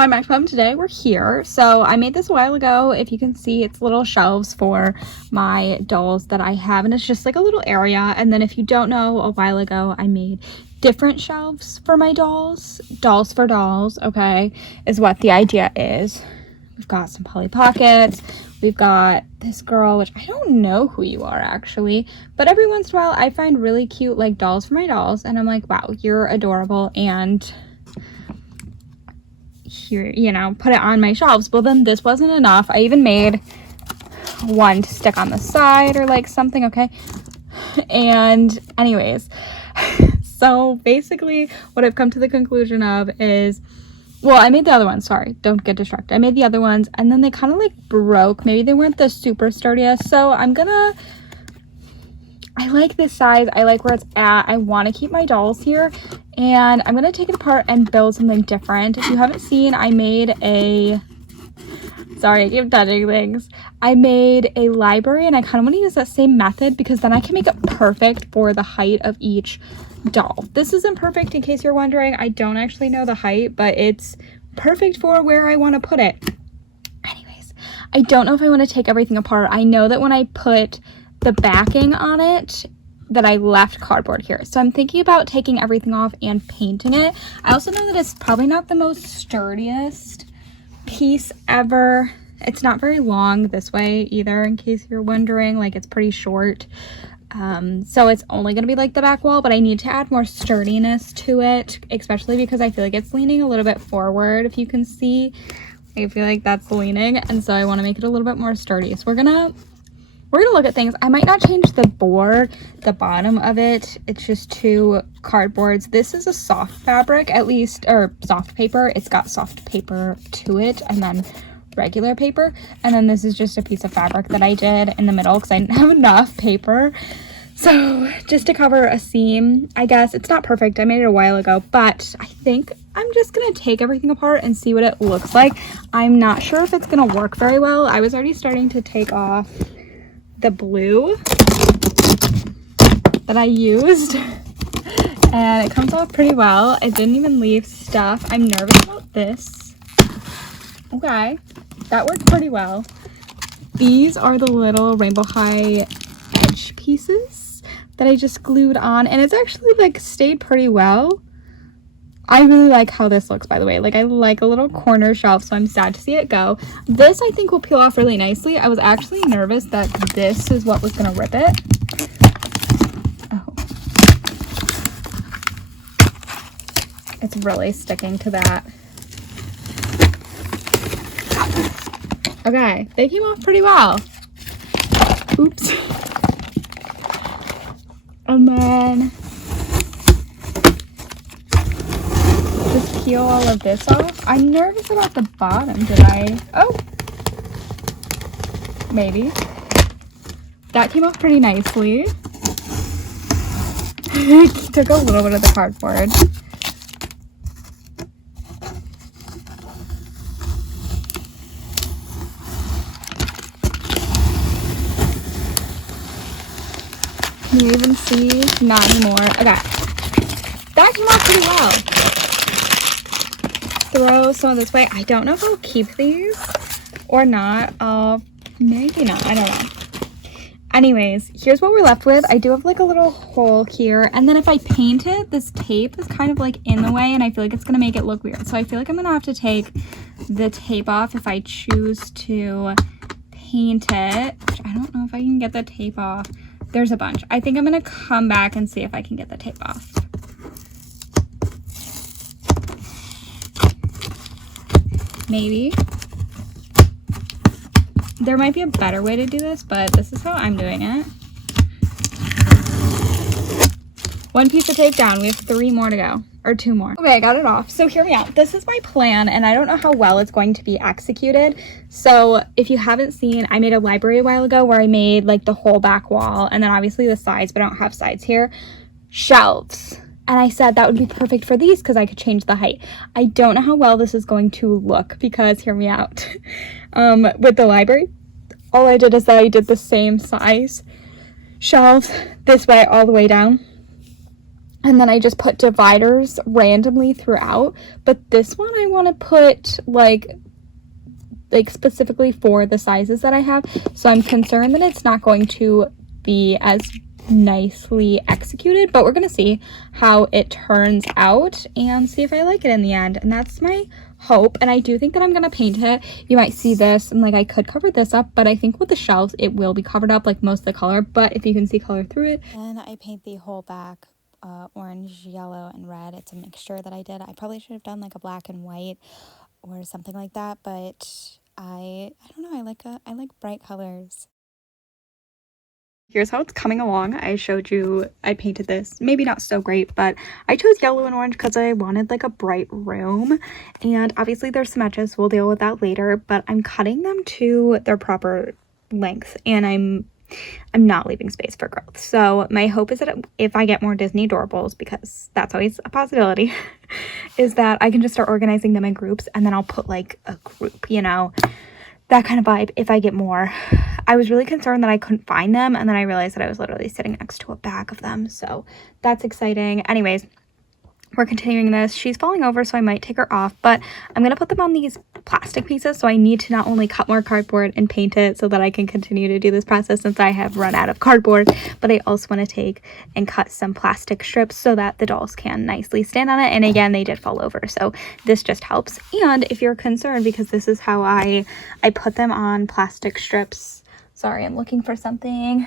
Hi, Mac Mom. Today we're here. So I made this a while ago. If you can see, it's little shelves for my dolls that I have, and it's just like a little area. And then if you don't know, a while ago I made different shelves for my dolls. Dolls for dolls, okay, is what the idea is. We've got some Polly Pockets. We've got this girl, which I don't know who you are actually, but every once in a while I find really cute like dolls for my dolls, and I'm like, wow, you're adorable, and here, you know, put it on my shelves. Well, then this wasn't enough. I even made one to stick on the side or like something, okay? And anyways, so basically what I've come to the conclusion of is, well, I made the other ones, sorry, don't get distracted. I made the other ones and then they kind of like broke. Maybe they weren't the super sturdiest. So I like this size. I like where it's at. I want to keep my dolls here, and I'm going to take it apart and build something different. If you haven't seen, I made a, sorry, I keep touching things. I made a library, and I kind of want to use that same method because then I can make it perfect for the height of each doll. This isn't perfect, in case you're wondering. I don't actually know the height, but it's perfect for where I want to put it. Anyways, I don't know if I want to take everything apart. I know that when I put the backing on it, that I left cardboard here, so I'm thinking about taking everything off and painting it. I also know that it's probably not the most sturdiest piece ever. It's not very long this way either, in case you're wondering. Like, it's pretty short, so it's only gonna be like the back wall, but I need to add more sturdiness to it, especially because I feel like it's leaning a little bit forward. If you can see, I feel like that's leaning, and so I want to make it a little bit more sturdy. So we're gonna look at things. I might not change the board, the bottom of it. It's just two cardboards. This is a soft fabric, at least, or soft paper. It's got soft paper to it, and then regular paper. And then this is just a piece of fabric that I did in the middle because I didn't have enough paper. So just to cover a seam, I guess. It's not perfect. I made it a while ago, but I think I'm just going to take everything apart and see what it looks like. I'm not sure if it's going to work very well. I was already starting to take off the blue that I used, and it comes off pretty well. It didn't even leave stuff. I'm nervous about this. Okay, that worked pretty well. These are the little Rainbow High edge pieces that I just glued on, and it's actually like stayed pretty well. I really like how this looks, by the way. Like, I like a little corner shelf, so I'm sad to see it go. This, I think, will peel off really nicely. I was actually nervous that this is what was going to rip it. Oh. It's really sticking to that. Okay, they came off pretty well. Oops. And then just peel all of this off. I'm nervous about the bottom. Did I? Oh, maybe. That came off pretty nicely. Took a little bit of the cardboard. Can you even see? Not anymore. Okay. That came off pretty well. Throw some of this way. I don't know if I'll keep these or not. Maybe not. I don't know. Anyways, here's what we're left with. I do have like a little hole here, and then if I paint it, this tape is kind of like in the way, and I feel like it's gonna make it look weird. So I feel like I'm gonna have to take the tape off if I choose to paint it, which I don't know if I can get the tape off. There's a bunch. I think I'm gonna come back and see if I can get the tape off. Maybe. There might be a better way to do this, but this is how I'm doing it. One piece of tape down. We have 3 more to go, or 2 more. Okay, I got it off. So hear me out. This is my plan, and I don't know how well it's going to be executed. So if you haven't seen, I made a library a while ago where I made like the whole back wall, and then obviously the sides, but I don't have sides here. Shelves. And I said that would be perfect for these because I could change the height. I don't know how well this is going to look because, hear me out, with the library, all I did is that I did the same size shelves this way all the way down. And then I just put dividers randomly throughout. But this one I want to put like specifically for the sizes that I have. So I'm concerned that it's not going to be as nicely executed, but we're gonna see how it turns out and see if I like it in the end. And that's my hope. And I do think that I'm gonna paint it. You might see this and like I could cover this up, but I think with the shelves it will be covered up, like most of the color, but if you can see color through it. And I paint the whole back orange, yellow, and red. It's a mixture that I did. I probably should have done like a black and white or something like that, but I don't know, I like bright colors. Here's how it's coming along. I showed you, I painted this, maybe not so great, but I chose yellow and orange because I wanted like a bright room. And obviously there's some edges, we'll deal with that later, but I'm cutting them to their proper length and I'm not leaving space for growth. So my hope is that if I get more Disney Adorables, because that's always a possibility, is that I can just start organizing them in groups and then I'll put like a group, you know, that kind of vibe if I get more. I was really concerned that I couldn't find them, and then I realized that I was literally sitting next to a bag of them, so that's exciting. Anyways, we're continuing this. She's falling over, so I might take her off, but I'm gonna put them on these plastic pieces, so I need to not only cut more cardboard and paint it so that I can continue to do this process since I have run out of cardboard, but I also want to take and cut some plastic strips so that the dolls can nicely stand on it. And again, they did fall over, so this just helps. And if you're concerned, because this is how I put them on plastic strips. Sorry, I'm looking for something.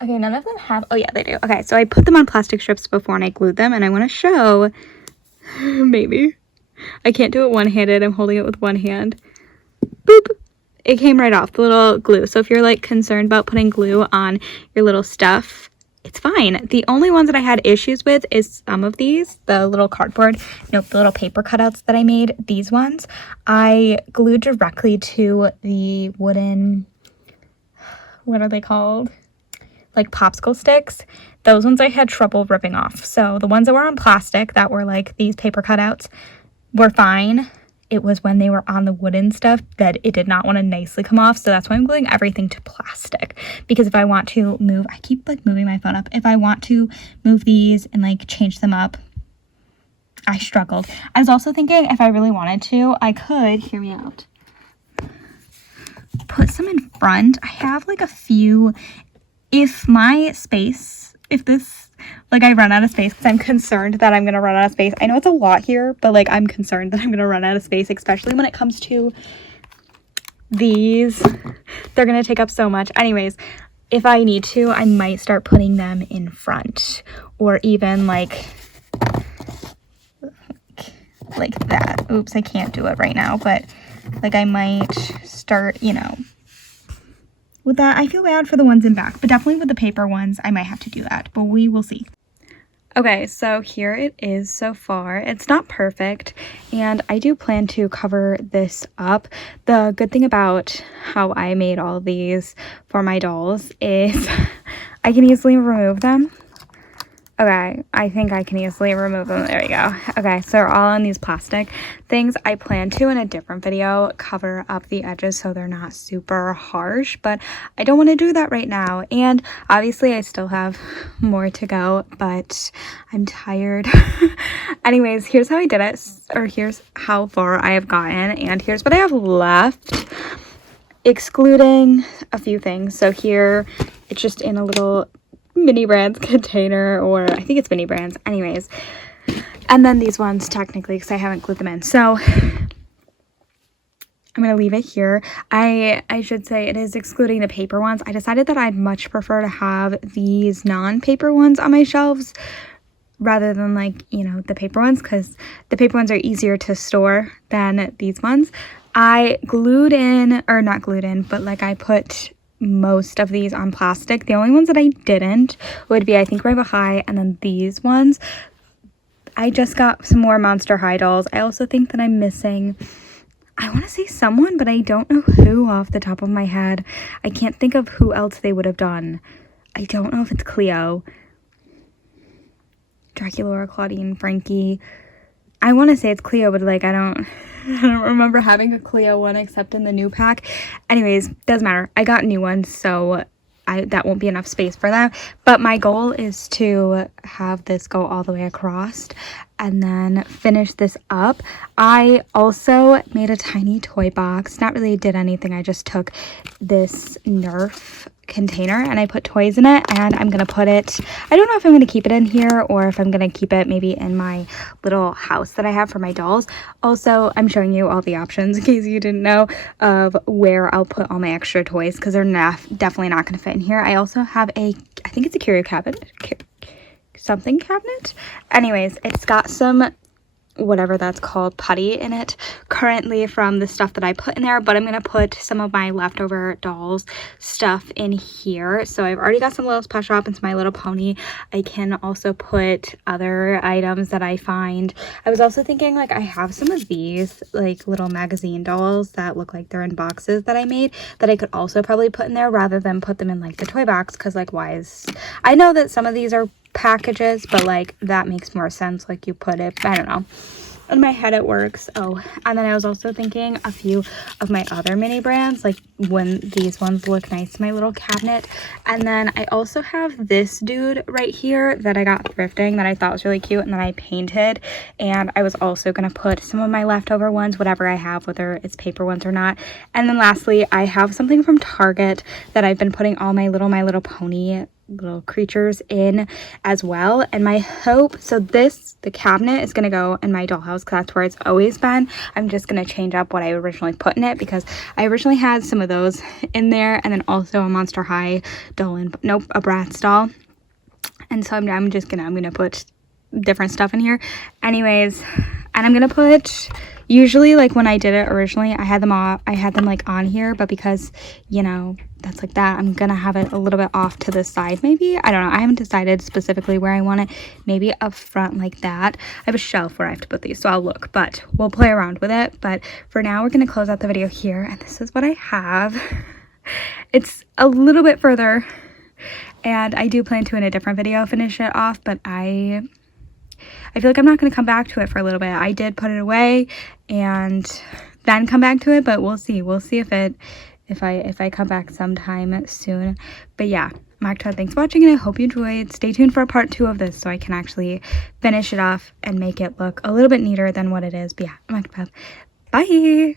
Okay, none of them have, oh yeah, they do. Okay, so I put them on plastic strips before and I glued them, and I want to show, maybe. I can't do it one-handed, I'm holding it with one hand. Boop! It came right off, the little glue. So if you're like concerned about putting glue on your little stuff, it's fine. The only ones that I had issues with is some of these, the little cardboard, the little paper cutouts that I made, these ones. I glued directly to the wooden, what are they called? Like popsicle sticks. Those ones I had trouble ripping off. So the ones that were on plastic that were like these paper cutouts were fine. It was when they were on the wooden stuff that it did not want to nicely come off. So that's why I'm gluing everything to plastic. Because if I want to move, I keep like moving my phone up. If I want to move these and like change them up, I struggled. I was also thinking if I really wanted to, I could, hear me out, put some in front. I have like a few. If my space, if this, like I run out of space, because I'm concerned that I'm going to run out of space. I know it's a lot here, but like I'm concerned that I'm going to run out of space, especially when it comes to these. They're going to take up so much. Anyways, if I need to, I might start putting them in front, or even like that. Oops, I can't do it right now, but like I might start, you know, with that. I feel bad for the ones in back, but definitely with the paper ones, I might have to do that, but we will see. Okay, so here it is so far. It's not perfect, and I do plan to cover this up. The good thing about how I made all these for my dolls is I can easily remove them. Okay, I think I can easily remove them. There we go. Okay, so they're all on these plastic things. I plan to, in a different video, cover up the edges so they're not super harsh, but I don't want to do that right now. And obviously I still have more to go, but I'm tired. Anyways, here's how I did it, or here's how far I have gotten, and here's what I have left, excluding a few things. So here, it's just in a little Mini Brands container, or I think it's Mini Brands, anyways. And then these ones technically, because I haven't glued them in, so I'm gonna leave it here. I should say it is excluding the paper ones. I decided that I'd much prefer to have these non-paper ones on my shelves rather than like, you know, the paper ones, because the paper ones are easier to store than these ones. I glued in, or not glued in, but like I put most of these on plastic. The only ones that I didn't would be, I think, Rainbow High, and then these ones. I just got some more Monster High dolls. I also think that I'm missing, I want to say someone, but I don't know who off the top of my head. I can't think of who else they would have done. I don't know if it's Cleo, Dracula, Claudine, Frankie. I want to say it's Cleo, but like I don't remember having a Cleo one except in the new pack. Anyways, doesn't matter. I got new ones, so that won't be enough space for them. But my goal is to have this go all the way across and then finish this up. I also made a tiny toy box. Not really did anything. I just took this Nerf container and I put toys in it, and I'm gonna put it, I don't know if I'm gonna keep it in here or if I'm gonna keep it maybe in my little house that I have for my dolls. Also, I'm showing you all the options in case you didn't know of where I'll put all my extra toys, because they're definitely not gonna fit in here. I also have I think it's a curio cabinet, something cabinet. Anyways, it's got some whatever that's called putty in it currently from the stuff that I put in there, but I'm gonna put some of my leftover dolls stuff in here. So I've already got some Little Pet Shop and My Little Pony. I can also put other items that I find. I was also thinking, like, I have some of these like little magazine dolls that look like they're in boxes that I made that I could also probably put in there rather than put them in like the toy box, because like I know that some of these are packages, but like that makes more sense, like you put it, I don't know, in my head it works. Oh, and then I was also thinking a few of my other mini brands, like when these ones look nice in my little cabinet. And then I also have this dude right here that I got thrifting that I thought was really cute and then I painted, and I was also gonna put some of my leftover ones, whatever I have, whether it's paper ones or not. And then lastly, I have something from Target that I've been putting all my Little Pony little creatures in as well. And my hope, so the cabinet is going to go in my dollhouse because that's where it's always been. I'm just going to change up what I originally put in it, because I originally had some of those in there, and then also a Monster High doll and a Bratz doll. And so I'm gonna put different stuff in here anyways. And I'm gonna put, usually like when I did it originally, I had them like on here, but because, you know, that's like that, I'm gonna have it a little bit off to the side maybe. I don't know, I haven't decided specifically where I want it. Maybe up front like that. I have a shelf where I have to put these, so I'll look, but we'll play around with it. But for now, we're gonna close out the video here, and this is what I have. It's a little bit further, and I do plan to, in a different video, finish it off, but I feel like I'm not going to come back to it for a little bit. I did put it away and then come back to it, but we'll see. We'll see if I come back sometime soon. But yeah, I'm Octa. Thanks for watching, and I hope you enjoyed. Stay tuned for part 2 of this so I can actually finish it off and make it look a little bit neater than what it is. But yeah, I'm Octa. Bye!